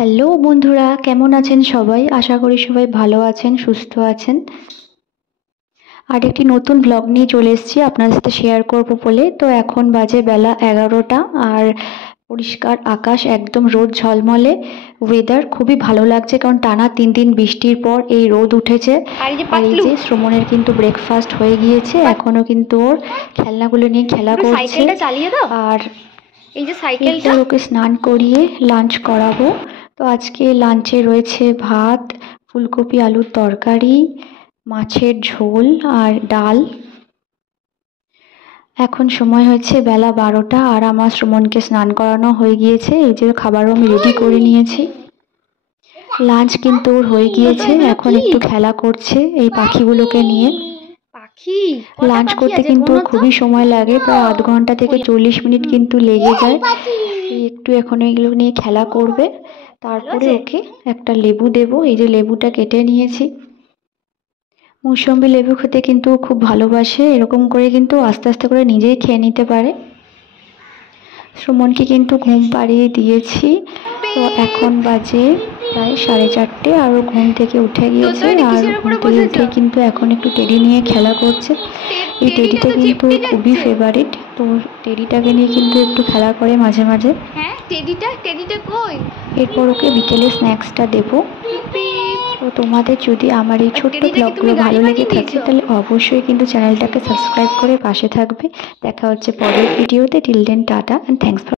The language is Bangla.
হ্যালো বন্ধুরা, কেমন আছেন সবাই? আশা করি সবাই ভালো আছেন, সুস্থ আছেন। আর একটি নতুন ব্লগ নিয়ে চলে এসেছি আপনাদের সাথে শেয়ার করব বলে। তো এখন বাজে বেলা 11টা আর পরিষ্কার আকাশ, একদম রোদ ঝলমলে ওয়েদার, খুবই ভালো লাগছে কারণ টানা 3 দিন বৃষ্টির পর এই রোদ উঠেছে। আর এই যে শ্রমণের কিন্তু ব্রেকফাস্ট হয়ে গিয়েছে, এখনো কিন্তু ওর খেলনাগুলো নিয়ে খেলা করছে। আর এই যে সাইকেলটা, ওকে স্নান করিয়ে লাঞ্চ করাবো। তো আজকে লাঞ্চে রয়েছে ভাত, ফুলকপি আলুর তরকারি, মাছের ঝোল আর ডাল। এখন সময় হচ্ছে বেলা 12টা আর আমার শ্রমণকে স্নান করানো হয়ে গিয়েছে। এই যে খাবারও আমি রেডি করে নিয়েছি। লাঞ্চ কিন্তু ওর হয়ে গিয়েছে, এখন একটু খেলা করছে এই পাখিগুলোকে নিয়ে। লাঞ্চ করতে কিন্তু খুবই সময় লাগে, প্রায় আধ ঘন্টা থেকে 40 মিনিট কিন্তু লেগে যায়। একটু এখন এগুলো নিয়ে খেলা করবে, তারপরে ওকে একটা লেবু দেব। এই যে লেবুটা কেটে নিয়েছি। মৌসুম্বি লেবু খেতে কিন্তু খুব ভালোবাসে, এরকম করে কিন্তু আস্তে আস্তে করে নিজেই খেয়ে নিতে পারে। সুমনকে কিন্তু ঘুম পাড়িয়ে দিয়েছি। তো এখন বাজে প্রায় 4:30 আর ও ঘুম থেকে উঠে গিয়েছে। আর ঘুম থেকে উঠে কিন্তু এখন একটু টেডি নিয়ে খেলা করছে। এই টেডিটা কিন্তু খুবই ফেভারিট, তো টেডিটাকে নিয়ে কিন্তু একটু খেলা করে মাঝে মাঝে। এরপর ওকে বিকেলে স্ন্যাক্সটা দেবো। তো তোমাদের যদি আমার এই ছোট্ট ব্লগগুলো ভালো লেগে থাকে তাহলে অবশ্যই কিন্তু চ্যানেলটাকে সাবস্ক্রাইব করে পাশে থাকবে। দেখা হচ্ছে পরের ভিডিওতে। Till then tata and thanks for